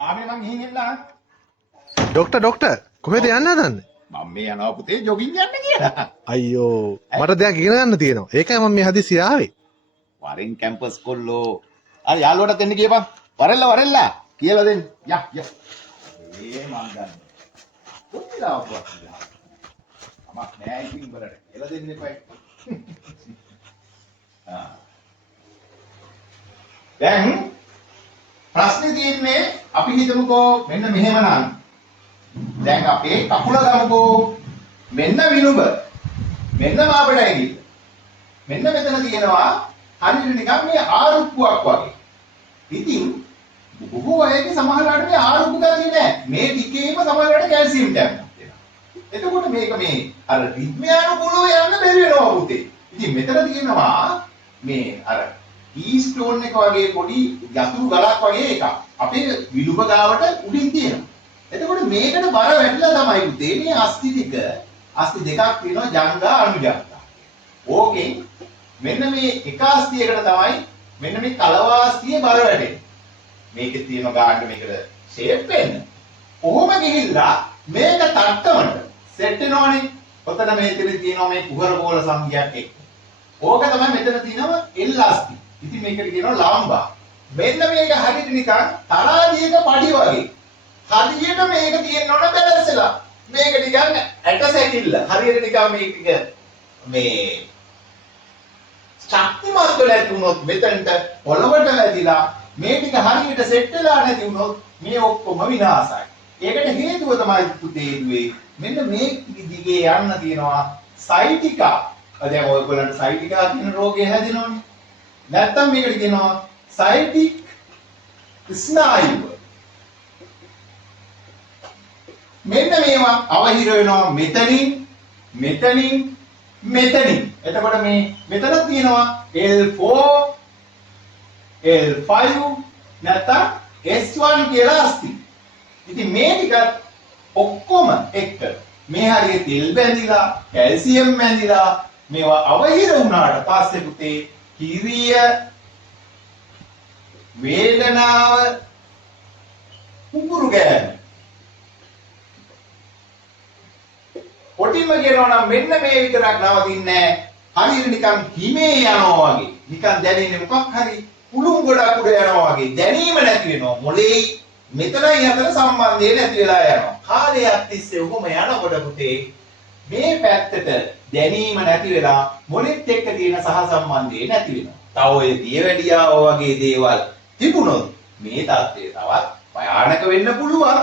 ආවේ මං ගිහින් එන්න. ડોක්ටර් කොහෙද යන්න හදන්නේ? මම මේ යනවා පුතේ ජොගින් යන්න කියලා. අයියෝ මට දෙයක් ඉගෙන ගන්න තියෙනවා. ඒකයි මම මේ හදිසිය ආවේ. වරෙන් කැම්පස් කොල්ලෝ. අර යාළුවට දෙන්න කියපන්. වරෙල්ලා කියලා දෙන්න. යා. ඒ මං ගන්න. කොච්චරවත් කියලා. අමක් නෑ ඉතින් වලට. කියලා දෙන්න එපා. දැන් ප්‍රශ්නේ තියෙන්නේ අපි හිතමුකෝ මෙන්න මෙහෙමනම් දැන් අපේ කකුල ගමුකෝ මෙන්න විනුඹ මෙන්න මාපඩ ඇඟිල්ල මෙන්න මෙතන තියෙනවා හරියට නිකන් මේ ආරුක්කුවක් වගේ. ඉතින් බොහෝ අයගේ සමහරවිට මේ ආරුක්කු ගන්නේ නැහැ. මේ ටිකේම සමහරවිට කැල්සියම් ටැබ්ලට් දෙනවා. එතකොට මේක මේ අර රිද්මයානුකූලව යන්න බැරි වෙනවා පුතේ. ඉතින් මෙතන තියෙනවා මේ අර ඊස්ටෝන් එක වගේ පොඩි යතුරු ගලක් වගේ එකක්. අපේ විලුඹ ගාවට උඩින් තියෙනවා. එතකොට මේකට බර වැටිලා තමයි පුතේ මේ අස්ථි දෙකක් තියෙනවා ජංගා අනුජංගා. ඕකෙන් මෙන්න මේ එක අස්ථියකට තමයි මෙන්න මේ කලවාස්ථියේ බර වැටෙන්නේ. මේකේ තියෙන ගාන්න මේකට ෂේප් වෙන්න. කොහොම ගිහිල්ලා මේක තට්ටමට සෙට් වෙනවනේ. ඔතන මේකේ තියෙනවා මේ කුහර බෝල සංඛ්‍යාවක් එක්ක. ඕක තමයි මෙතන තියෙනවා එල් අස්ථි. ඉතින් මේකට කියනවා ලාම්බා. මෙන්න මේක හරියට නිකන් තරාදියක පඩි වගේ. හරියට මේක තියෙන්න ඕන බැලන්ස් වෙලා. මේක නිකන් ඇට සැකිල්ල. හරියට නිකන් මේක මේ ශක්තිමත් වෙලා තුනොත් මෙතනට පොළවට වැදිලා මේ ටික හරියට සෙට් වෙලා නැති වුණොත් මේ ඔක්කොම විනාශයි. ඒකට හේතුව තමයි පුතේ දුවේ මෙන්න මේ දිගේ යන්න තියෙනවා සයිටිකා. දැන් ඔයගොල්ලන්ට සයිටිකා කියන රෝගය හැදෙනවනේ. නැත්තම් මේකට කියනවා සයිටික් ස්නායුව. මෙන්න මේවා අවහිර වෙනවා මෙතනින්. එතකොට මේ මෙතන තියෙනවා L4 L5 නැත්තම් S1 කියලා අස්ති. ඉතින් මේ ටික ඔක්කොම එක්ක මේ හරිය තෙල් බැඳිලා කැල්සියම් බැඳිලා මේවා අවහිර වුණාට පස්සේ පුතේ කිරිය වේදනාව කුඹුරු ගෑන කොටින්ම කියනවා නම් මෙන්න මේ විතරක් නවතින්නේ නැහැ. හරියට නිකන් හිමේ යනවා වගේ. නිකන් දැනෙන්නේ මොකක් හරි කුළුම් ගොඩක් උඩ යනවා වගේ. දැනීම නැති වෙනවා. මොලේ මෙතනයි අතර සම්බන්ධය නැති වෙලා යනවා. කාලයක් තිස්සේ උගම යනකොට පුතේ මේ පැත්තට දැනීම නැති වෙලා මොලෙත් එක්ක තියෙන සහසම්බන්ධය නැති වෙනවා. තව ඔය දියවැඩියාව වගේ දේවල් තිබුණොත් මේ தත්ත්වය තවත් භයානක වෙන්න පුළුවන්.